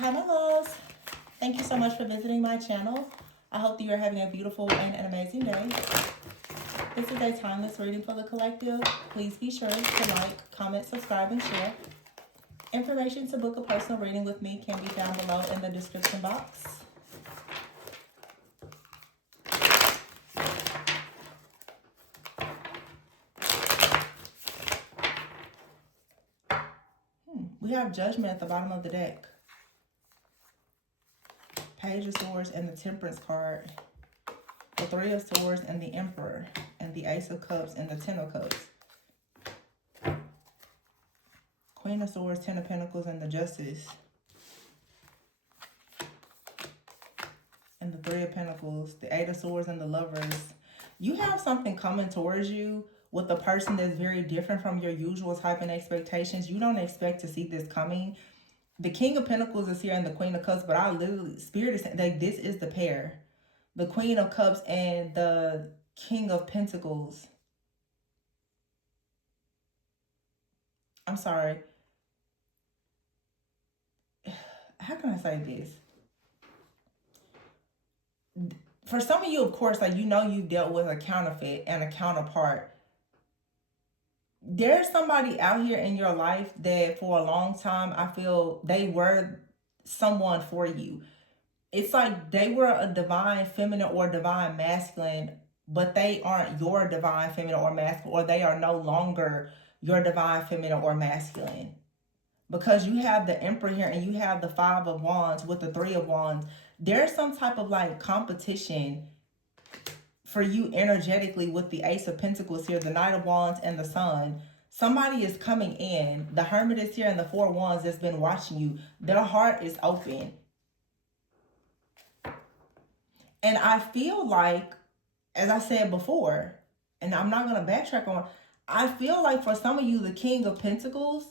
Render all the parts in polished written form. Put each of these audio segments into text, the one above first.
Hi, my loves. Thank you so much for visiting my channel. I hope that you're having a beautiful and an amazing day. This is a timeless reading for the collective. Please be sure to like, comment, subscribe, and share. Information to book a personal reading with me can be found below in the description box. We have Judgment at the bottom of the deck. Page of Swords and the Temperance card. The Three of Swords and the Emperor. And the Ace of Cups and the Ten of Cups. Queen of Swords, Ten of Pentacles, and the Justice. And the Three of Pentacles, the Eight of Swords, and the Lovers. You have something coming towards you with a person that's very different from your usual type and expectations. You don't expect to see this coming. The King of Pentacles is here and the Queen of Cups, but I literally, Spirit is saying like this is the pair. The Queen of Cups and the King of Pentacles. I'm sorry. How can I say this? For some of you, of course, like, you know, you've dealt with a counterfeit and a counterpart. There's somebody out here in your life that for a long time, I feel they were someone for you. It's like they were a divine feminine or divine masculine, but they aren't your divine feminine or masculine, or they are no longer your divine feminine or masculine. Because you have the Emperor here and you have the Five of Wands with the Three of Wands. There's some type of like competition for you energetically with the Ace of Pentacles here, the Knight of Wands, and the Sun. Somebody is coming in. The Hermit is here and the Four of Wands that's been watching you. Their heart is open. And I feel like, as I said before, and I'm not going to backtrack on, I feel like for some of you, the King of Pentacles,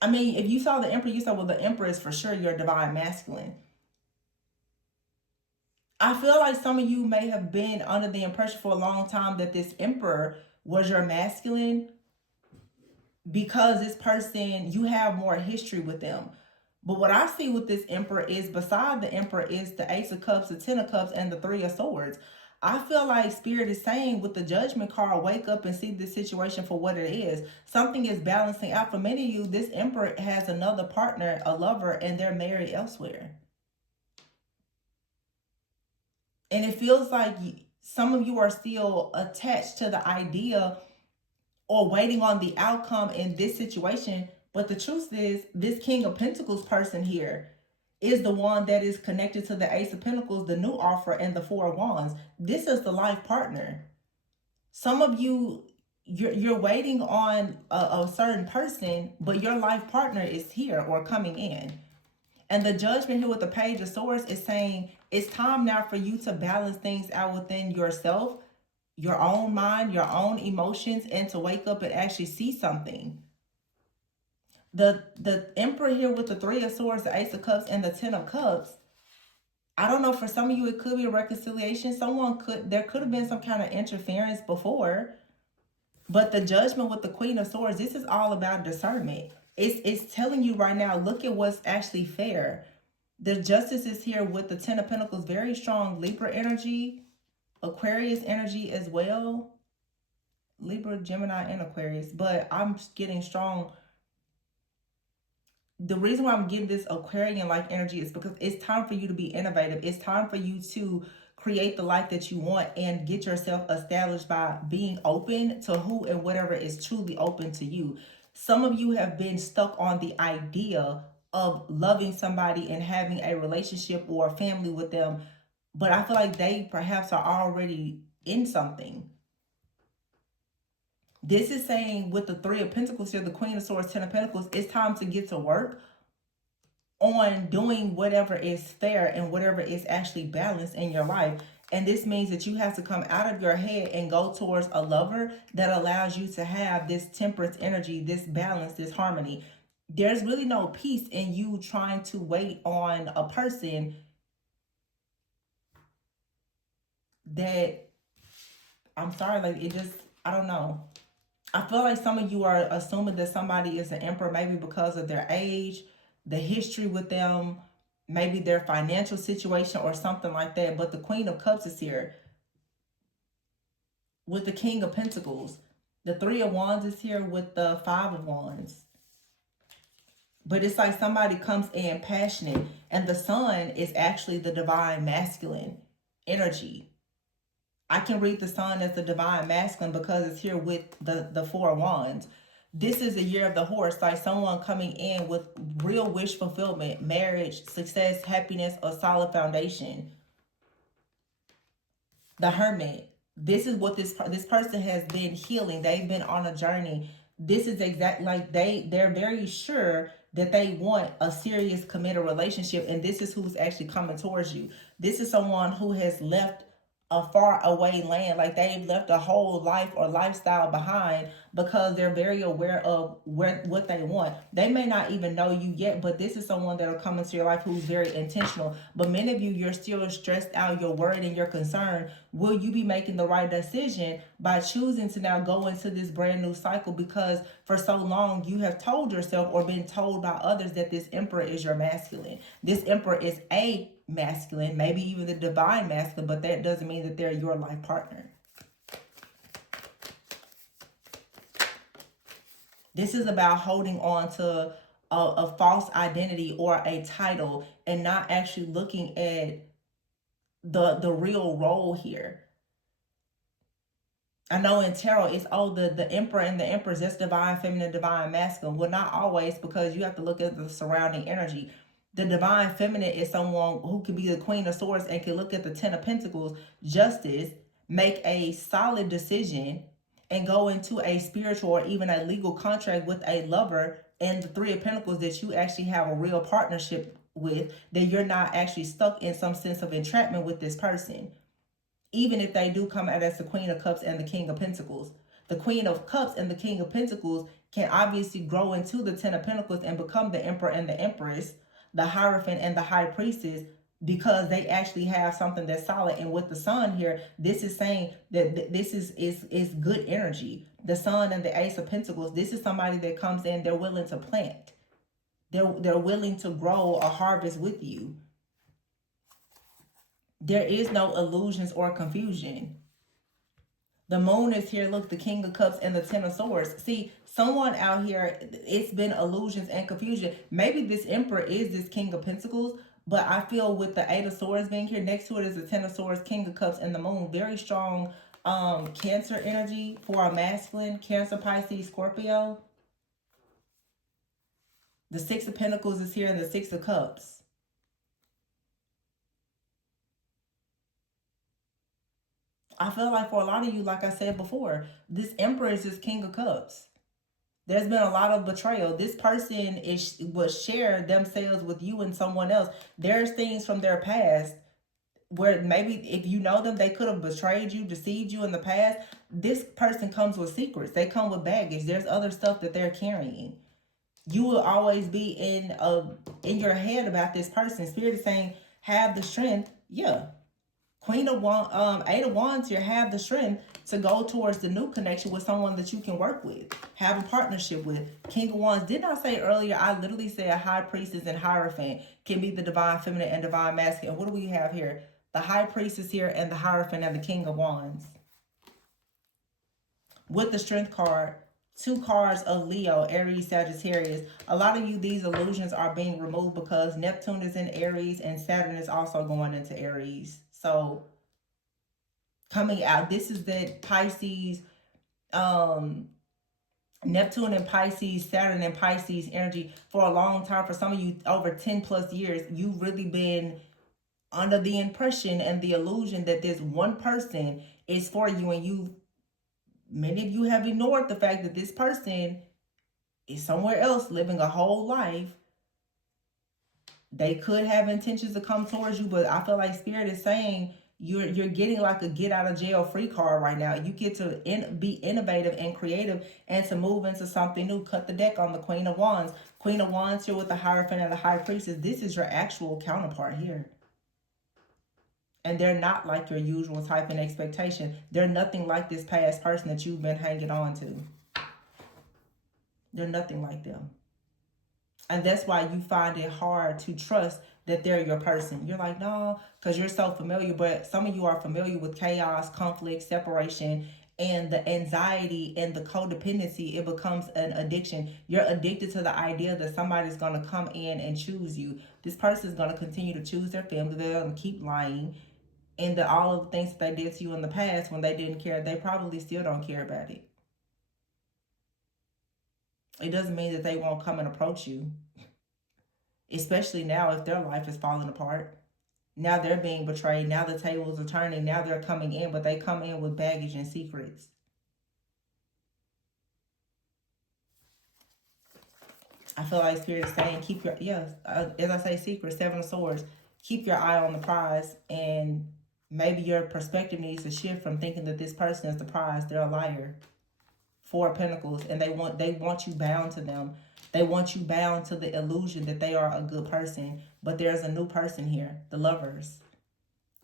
I mean, if you saw the Emperor, you said, well, the Emperor is for sure your divine masculine. I feel like some of you may have been under the impression for a long time that this Emperor was your masculine because this person, you have more history with them. But what I see with this Emperor is, beside the Emperor is the Ace of Cups, the Ten of Cups, and the Three of Swords. I feel like Spirit is saying with the Judgment card, wake up and see this situation for what it is. Something is balancing out. For many of you, this Emperor has another partner, a lover, and they're married elsewhere. And it feels like some of you are still attached to the idea or waiting on the outcome in this situation. But the truth is, this King of Pentacles person here is the one that is connected to the Ace of Pentacles, the new offer, and the Four of Wands. This is the life partner. Some of you, you're waiting on a certain person, but your life partner is here or coming in. And the Judgment here with the Page of Swords is saying it's time now for you to balance things out within yourself, your own mind, your own emotions, and to wake up and actually see something. The Emperor here with the Three of Swords, the Ace of Cups, and the Ten of Cups. I don't know, for some of you, it could be a reconciliation. There could have been some kind of interference before. But the Judgment with the Queen of Swords, this is all about discernment. It's telling you right now, look at what's actually fair. The Justice is here with the Ten of Pentacles, very strong Libra energy, Aquarius energy as well. Libra, Gemini, and Aquarius. But I'm getting strong. The reason why I'm getting this Aquarian-like energy is because it's time for you to be innovative. It's time for you to create the life that you want and get yourself established by being open to who and whatever is truly open to you. Some of you have been stuck on the idea of loving somebody and having a relationship or a family with them, but I feel like they perhaps are already in something. This is saying with the Three of Pentacles here, the Queen of Swords, Ten of Pentacles, it's time to get to work on doing whatever is fair and whatever is actually balanced in your life. And this means that you have to come out of your head and go towards a lover that allows you to have this temperance energy, this balance, this harmony. There's really no peace in you trying to wait on a person that, I'm sorry, like, it just, I don't know. I feel like some of you are assuming that somebody is an Emperor maybe because of their age. the history with them, maybe their financial situation or something like that. But the Queen of Cups is here with the King of Pentacles. The Three of Wands is here with the Five of Wands. But it's like somebody comes in passionate, and the Sun is actually the divine masculine energy. I can read the Sun as the divine masculine because it's here with the Four of Wands. This is a year of the horse, like someone coming in with real wish fulfillment, marriage, success, happiness, a solid foundation. The Hermit. This is what this person has been healing. They've been on a journey. This is exactly like they're very sure that they want a serious committed relationship, and this is who's actually coming towards you. This is someone who has left a far away land, like they've left a whole life or lifestyle behind because they're very aware of what they want. They may not even know you yet, but this is someone that'll come into your life who's very intentional. But many of you, you're still stressed out, you're worried and you're concerned. Will you be making the right decision by choosing to now go into this brand new cycle? Because for so long you have told yourself or been told by others that this Emperor is your masculine. This Emperor is a masculine, maybe even the divine masculine, but that doesn't mean that they're your life partner. This is about holding on to a false identity or a title and not actually looking at the real role here. I know in tarot it's the Emperor and the Empress, that's divine feminine, divine masculine. Well, not always, because you have to look at the surrounding energy. The divine feminine is someone who could be the Queen of Swords and can look at the Ten of Pentacles, justice, make a solid decision, and go into a spiritual or even a legal contract with a lover, and the Three of Pentacles, that you actually have a real partnership with, that you're not actually stuck in some sense of entrapment with this person. Even if they do come out as the Queen of Cups and the King of Pentacles. The Queen of Cups and the King of Pentacles can obviously grow into the Ten of Pentacles and become the Emperor and the Empress, the Hierophant and the High Priestess, because they actually have something that's solid. And with the Sun here, this is saying that this is good energy. The Sun and the Ace of Pentacles, this is somebody that comes in, they're willing to plant. They're willing to grow a harvest with you. There is no illusions or confusion. The Moon is here. Look, the King of Cups and the Ten of Swords. See, someone out here, it's been illusions and confusion. Maybe this Emperor is this King of Pentacles, but I feel with the Eight of Swords being here, next to it is the Ten of Swords, King of Cups, and the Moon. Very strong Cancer energy for a masculine. Cancer, Pisces, Scorpio. The Six of Pentacles is here and the Six of Cups. I feel like for a lot of you, like I said before, this Emperor is this King of Cups. There's been a lot of betrayal. This person was shared themselves with you and someone else. There's things from their past where maybe if you know them, they could have betrayed you, deceived you in the past. This person comes with secrets. They come with baggage. There's other stuff that they're carrying. You will always be in your head about this person. Spirit is saying, have the strength. Yeah. Queen of Wands, Eight of Wands here, have the strength to go towards the new connection with someone that you can work with, have a partnership with. King of Wands, didn't I say earlier, I literally said High Priestess and Hierophant can be the divine feminine and divine masculine. What do we have here? The High Priestess here and the Hierophant and the King of Wands. With the Strength card, two cards of Leo, Aries, Sagittarius. A lot of you, these illusions are being removed because Neptune is in Aries and Saturn is also going into Aries. So coming out, this is that Pisces, Neptune and Pisces, Saturn and Pisces energy for a long time. For some of you, over 10 plus years, you've really been under the impression and the illusion that this one person is for you, and many of you have ignored the fact that this person is somewhere else living a whole life. They could have intentions to come towards you, but I feel like Spirit is saying you're getting like a get out of jail free card right now. You get to be innovative and creative and to move into something new. Cut the deck on the Queen of Wands. Queen of Wands here with the Hierophant and the High Priestess. This is your actual counterpart here. And they're not like your usual type and expectation. They're nothing like this past person that you've been hanging on to. They're nothing like them. And that's why you find it hard to trust that they're your person. You're like, no, because you're so familiar. But some of you are familiar with chaos, conflict, separation, and the anxiety and the codependency. It becomes an addiction. You're addicted to the idea that somebody's going to come in and choose you. This person is going to continue to choose their family. They're going to keep lying. And that all of the things that they did to you in the past when they didn't care, they probably still don't care about it. It doesn't mean that they won't come and approach you, especially now if their life is falling apart. Now they're being betrayed. Now the tables are turning. Now they're coming in, but they come in with baggage and secrets. I feel like Spirit is saying, keep your, yes, as I say, secret, Seven of Swords, keep your eye on the prize. And maybe your perspective needs to shift from thinking that this person is the prize. They're a liar. Four of Pentacles, and they want you bound to them. They want you bound to the illusion that they are a good person. But there's a new person here, the Lovers.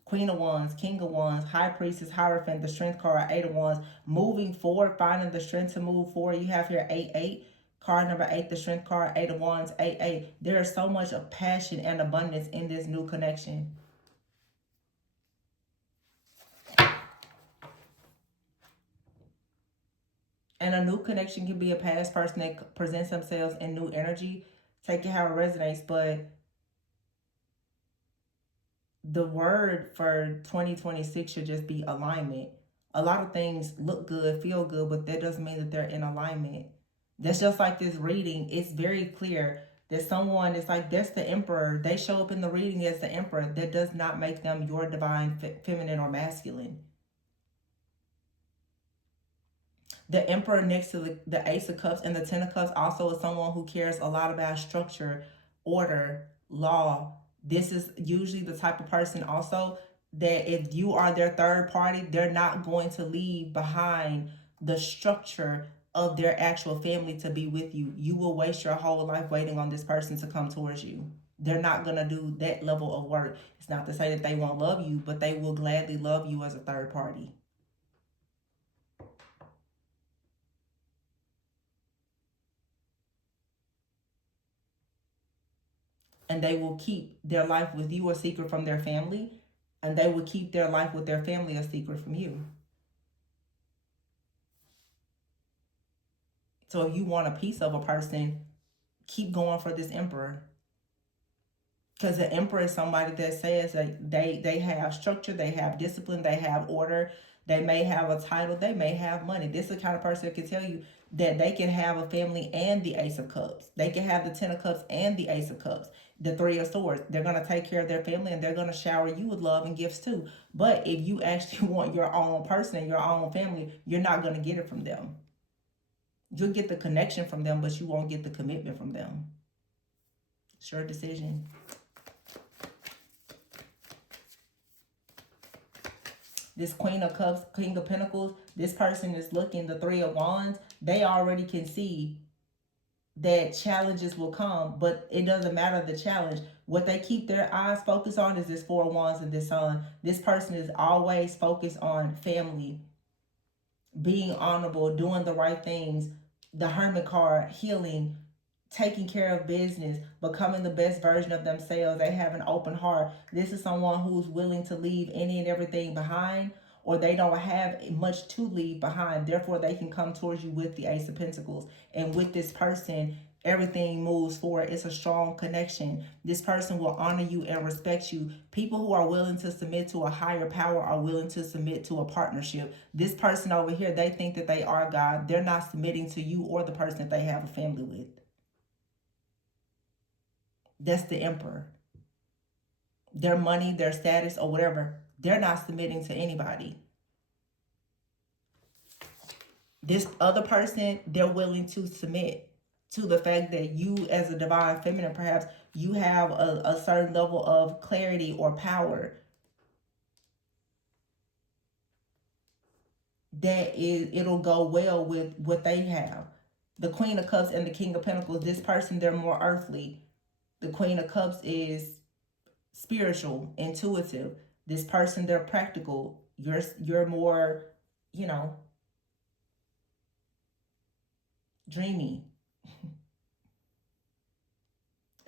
Queen of Wands, King of Wands, High Priestess, Hierophant, the Strength card, Eight of Wands. Moving forward, finding the strength to move forward. You have here 8-8. Card number 8, the Strength card, Eight of Wands, 8-8. There is so much of passion and abundance in this new connection. And a new connection can be a past person that presents themselves in new energy. Take it how it resonates, but the word for 2026 should just be alignment. A lot of things look good, feel good, but that doesn't mean that they're in alignment. That's just like this reading. It's very clear that someone is like, that's the Emperor. They show up in the reading as the Emperor. That does not make them your divine feminine or masculine. The Emperor next to the Ace of Cups and the Ten of Cups also is someone who cares a lot about structure, order, law. This is usually the type of person also that if you are their third party, they're not going to leave behind the structure of their actual family to be with you. You will waste your whole life waiting on this person to come towards you. They're not going to do that level of work. It's not to say that they won't love you, but they will gladly love you as a third party. And they will keep their life with you a secret from their family, and they will keep their life with their family a secret from you. So if you want a piece of a person, keep going for this Emperor. Because the Emperor is somebody that says that they have structure, they have discipline, they have order, they may have a title, they may have money. This is the kind of person that can tell you that they can have a family and the Ace of Cups. They can have the Ten of Cups and the Ace of Cups. The Three of Swords. They're going to take care of their family and they're going to shower you with love and gifts too. But if you actually want your own person and your own family, you're not going to get it from them. You'll get the connection from them, but you won't get the commitment from them. It's your decision. This Queen of Cups, King of Pentacles, this person is looking, the Three of Wands, they already can see that challenges will come, but it doesn't matter the challenge. What they keep their eyes focused on is this Four of Wands and this Sun. This person is always focused on family, being honorable, doing the right things. The Hermit card, healing, taking care of business, becoming the best version of themselves. They have an open heart. This is someone who's willing to leave any and everything behind, or they don't have much to leave behind. Therefore, they can come towards you with the Ace of Pentacles. And with this person, everything moves forward. It's a strong connection. This person will honor you and respect you. People who are willing to submit to a higher power are willing to submit to a partnership. This person over here, they think that they are God. They're not submitting to you or the person that they have a family with. That's the Emperor. Their money, their status, or whatever, they're not submitting to anybody. This other person, they're willing to submit to the fact that you as a divine feminine, perhaps you have a certain level of clarity or power that it'll go well with what they have. The Queen of Cups and the King of Pentacles, this person, they're more earthly. The Queen of Cups is spiritual, intuitive. This person, they're practical. You're more, dreamy.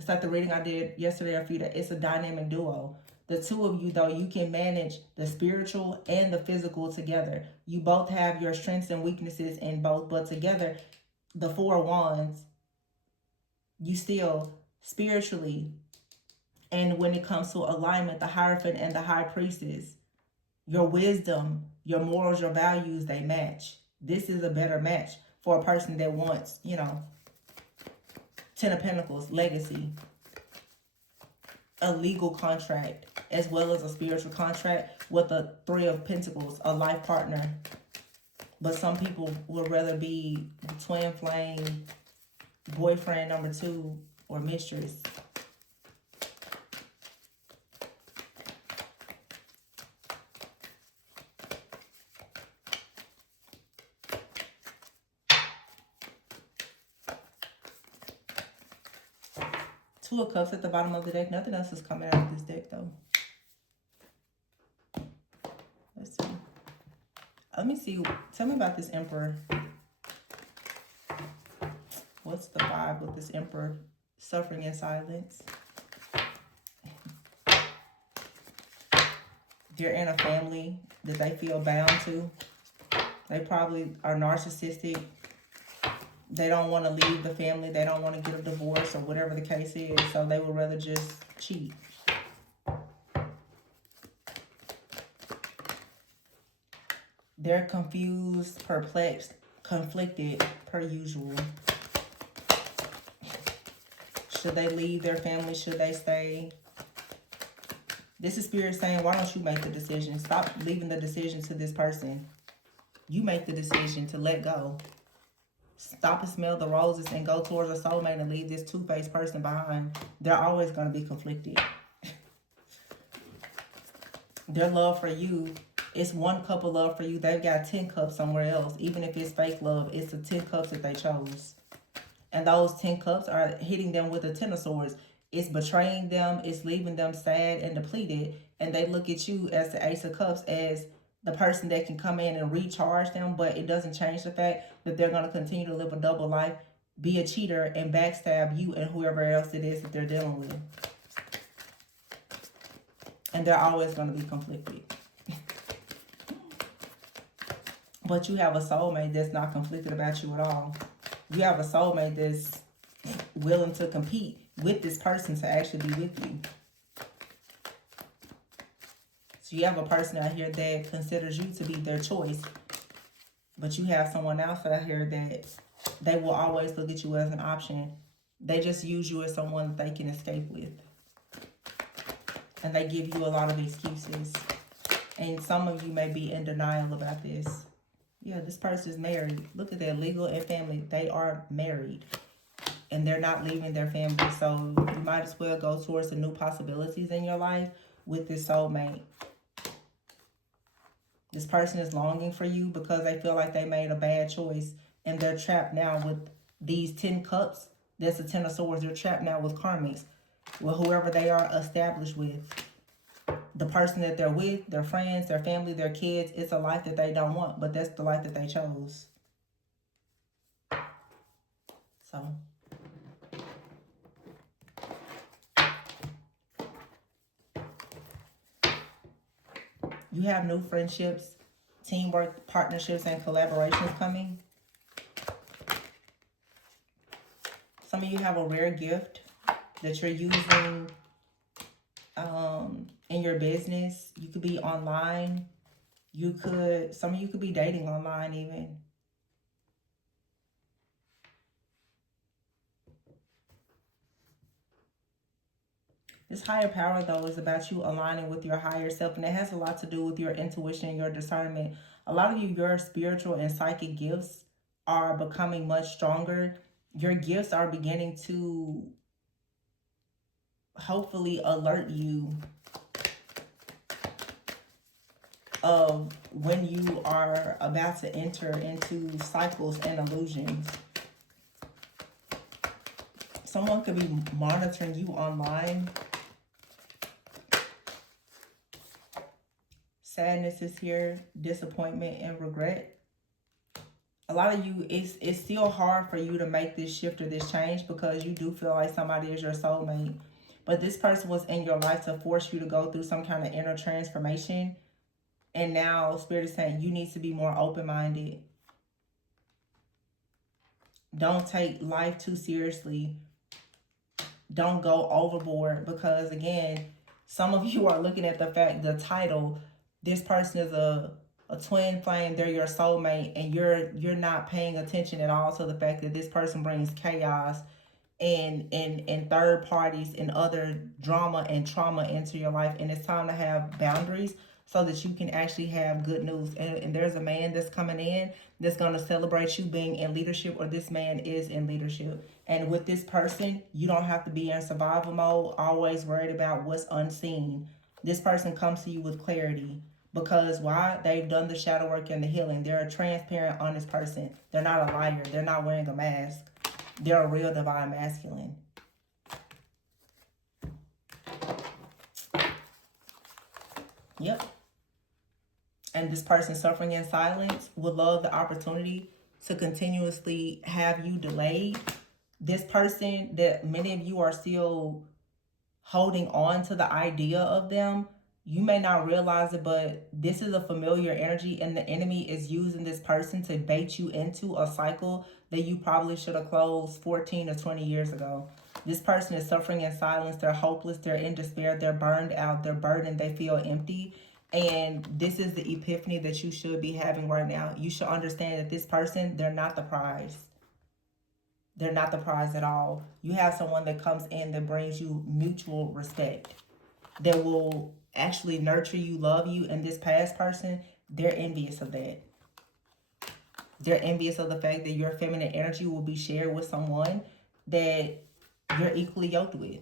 It's like the reading I did yesterday or a few days. It's a dynamic duo. The two of you, though, you can manage the spiritual and the physical together. You both have your strengths and weaknesses in both, but together, the Four of Wands, you still spiritually, and when it comes to alignment, the Hierophant and the High Priestess, your wisdom, your morals, your values, they match. This is a better match for a person that wants, you know, Ten of Pentacles, legacy, a legal contract, as well as a spiritual contract with a Three of Pentacles, a life partner. But some people would rather be the twin flame, boyfriend number 2, or mistress. Two of Cups at the bottom of the deck. Nothing else is coming out of this deck, though. Let's see. Let me see. Tell me about this Emperor. What's the vibe with this Emperor? Suffering in silence. They're in a family that they feel bound to. They probably are narcissistic. They don't want to leave the family. They don't want to get a divorce or whatever the case is. So they would rather just cheat. They're confused, perplexed, conflicted per usual. Should they leave their family? Should they stay? This is Spirit saying, why don't you make the decision? Stop leaving the decision to this person. You make the decision to let go. Stop and smell the roses and go towards a soulmate and leave this two-faced person behind. They're always going to be conflicted. Their love for you, it's 1 cup of love for you. They've got 10 cups somewhere else. Even if it's fake love, it's the 10 cups that they chose. And those 10 cups are hitting them with the 10 of swords. It's betraying them. It's leaving them sad and depleted. And they look at you as the Ace of Cups as the person that can come in and recharge them, but it doesn't change the fact that they're going to continue to live a double life, be a cheater, and backstab you and whoever else it is that they're dealing with. And they're always going to be conflicted. But you have a soulmate that's not conflicted about you at all. You have a soulmate that's willing to compete with this person to actually be with you. So you have a person out here that considers you to be their choice. But you have someone else out here that they will always look at you as an option. They just use you as someone that they can escape with. And they give you a lot of excuses. And some of you may be in denial about this. Yeah, this person is married. Look at their legal and family. They are married. And they're not leaving their family. So you might as well go towards the new possibilities in your life with this soulmate. This person is longing for you because they feel like they made a bad choice. And they're trapped now with these 10 cups. That's the 10 of swords. They're trapped now with karmics. With whoever they are established with. The person that they're with, their friends, their family, their kids. It's a life that they don't want. But that's the life that they chose. So. You have new friendships, teamwork, partnerships, and collaborations coming. Some of you have a rare gift that you're using in your business. You could be online. Some of you could be dating online even. This higher power, though, is about you aligning with your higher self. And it has a lot to do with your intuition and your discernment. A lot of you, your spiritual and psychic gifts are becoming much stronger. Your gifts are beginning to hopefully alert you of when you are about to enter into cycles and illusions. Someone could be monitoring you online. Sadness is here, disappointment and regret. a lot of you, it's still hard for you to make this shift or this change because you do feel like somebody is your soulmate. But this person was in your life to force you to go through some kind of inner transformation. And now Spirit is saying you need to be more open-minded. Don't take life too seriously. Don't go overboard because, again, some of you are looking at the title. This person is a twin flame. They're your soulmate, and you're not paying attention at all to the fact that this person brings chaos and third parties and other drama and trauma into your life. And it's time to have boundaries so that you can actually have good news. And there's a man that's coming in that's going to celebrate you being in leadership, or this man is in leadership. And with this person, you don't have to be in survival mode, always worried about what's unseen. This person comes to you with clarity. Because why? They've done the shadow work and the healing. They're a transparent, honest person. They're not a liar. They're not wearing a mask. They're a real divine masculine. Yep. And this person suffering in silence would love the opportunity to continuously have you delayed. This person that many of you are still holding on to the idea of them, you may not realize it, but this is a familiar energy, and the enemy is using this person to bait you into a cycle that you probably should have closed 14 or 20 years ago. This person is suffering in silence. They're hopeless. They're in despair. They're burned out. They're burdened. They feel empty. And this is the epiphany that you should be having right now. You should understand that this person, they're not the prize. They're not the prize at all. You have someone that comes in that brings you mutual respect, that will actually nurture you, love you. And this past person, they're envious of that. They're envious of the fact that your feminine energy will be shared with someone that you're equally yoked with.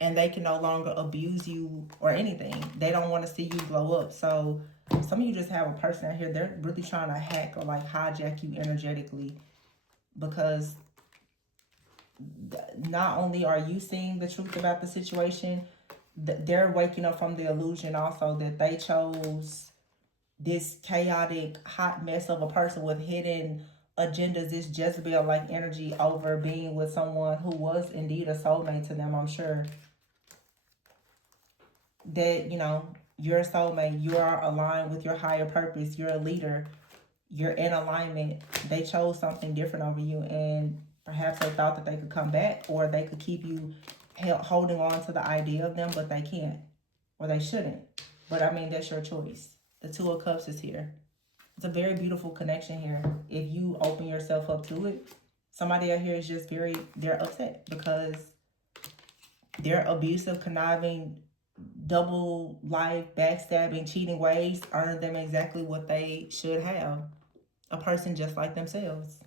And they can no longer abuse you or anything. They don't want to see you blow up. So some of you just have a person out here, they're really trying to hack or like hijack you energetically, because not only are you seeing the truth about the situation, they're waking up from the illusion also that they chose this chaotic hot mess of a person with hidden agendas, this Jezebel-like energy, over being with someone who was indeed a soulmate to them. I'm sure that, you're a soulmate, you are aligned with your higher purpose, you're a leader, you're in alignment. They chose something different over you, and perhaps they thought that they could come back, or they could keep you holding on to the idea of them, but they can't, or they shouldn't. But I mean, that's your choice. The Two of Cups is here. It's a very beautiful connection here. If you open yourself up to it, somebody out here is just they're upset because their abusive, conniving, double life, backstabbing, cheating ways earned them exactly what they should have. A person just like themselves.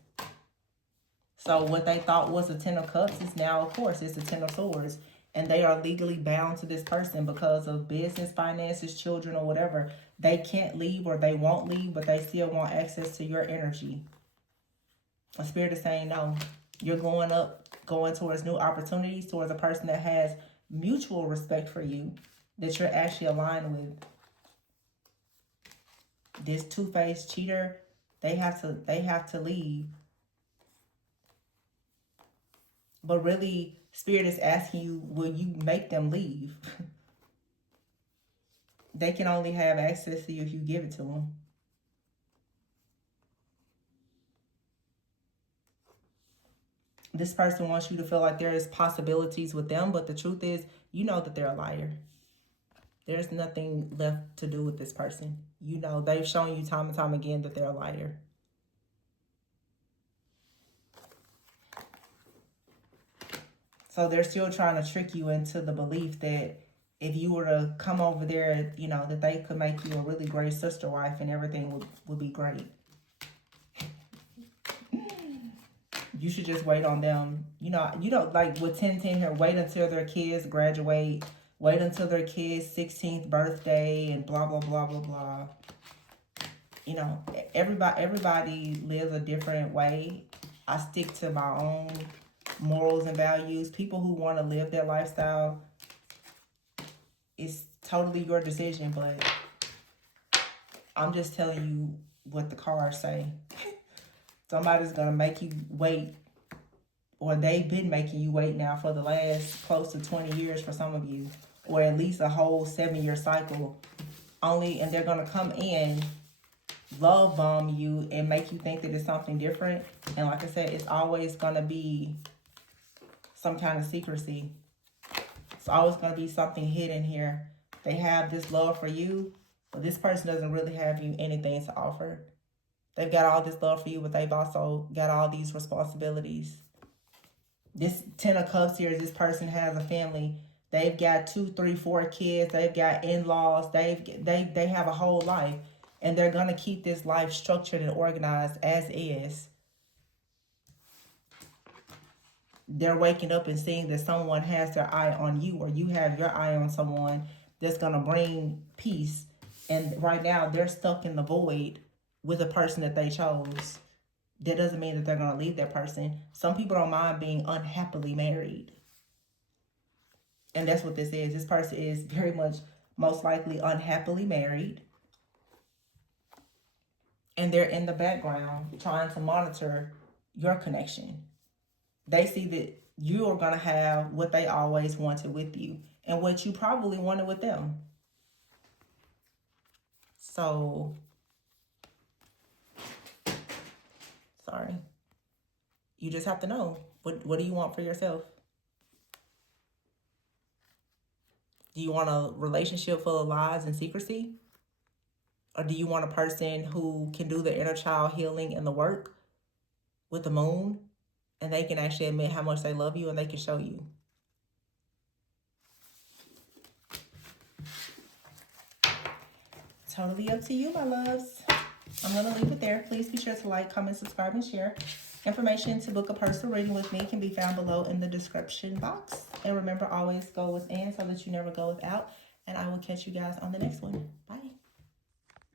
So what they thought was a Ten of Cups is now, of course, it's the Ten of Swords. And they are legally bound to this person because of business, finances, children, or whatever. They can't leave, or they won't leave, but they still want access to your energy. A spirit is saying no. You're going up, going towards new opportunities, towards a person that has mutual respect for you, that you're actually aligned with. This two-faced cheater, they have to leave. But really, Spirit is asking you, will you make them leave? They can only have access to you if you give it to them. This person wants you to feel like there is possibilities with them, but the truth is, you know that they're a liar. There's nothing left to do with this person. You know, they've shown you time and time again that they're a liar. So they're still trying to trick you into the belief that if you were to come over there, that they could make you a really great sister wife and everything would be great. You should just wait on them. Like with 1010 here, wait until their kids graduate, wait until their kids' 16th birthday, and blah, blah, blah, blah, blah. Everybody lives a different way. I stick to my own morals and values. People who want to live their lifestyle, it's totally your decision, but I'm just telling you what the cards say. Somebody's going to make you wait, or they've been making you wait now for the last close to 20 years for some of you, or at least a whole 7-year cycle. And they're going to come in, love bomb you, and make you think that it's something different. And like I said, it's always going to be some kind of secrecy. It's always going to be something hidden here. They have this love for you, but this person doesn't really have you anything to offer. They've got all this love for you, but they've also got all these responsibilities. This 10 of Cups here, this person has a family. They've got 2, 3, 4 kids. They've got in-laws. They have a whole life. And they're going to keep this life structured and organized as is. They're waking up and seeing that someone has their eye on you, or you have your eye on someone that's going to bring peace. And right now, they're stuck in the void with a person that they chose. That doesn't mean that they're going to leave that person. Some people don't mind being unhappily married. And that's what this is. This person is very much, most likely, unhappily married. And they're in the background trying to monitor your connection. They see that you are going to have what they always wanted with you, and what you probably wanted with them. So, sorry. You just have to know, what do you want for yourself? Do you want a relationship full of lies and secrecy? Or do you want a person who can do the inner child healing and the work with the moon, and they can actually admit how much they love you, and they can show you? Totally up to you, my loves. I'm going to leave it there. Please be sure to like, comment, subscribe, and share. Information to book a personal reading with me can be found below in the description box. And remember, always go within so that you never go without. And I will catch you guys on the next one. Bye.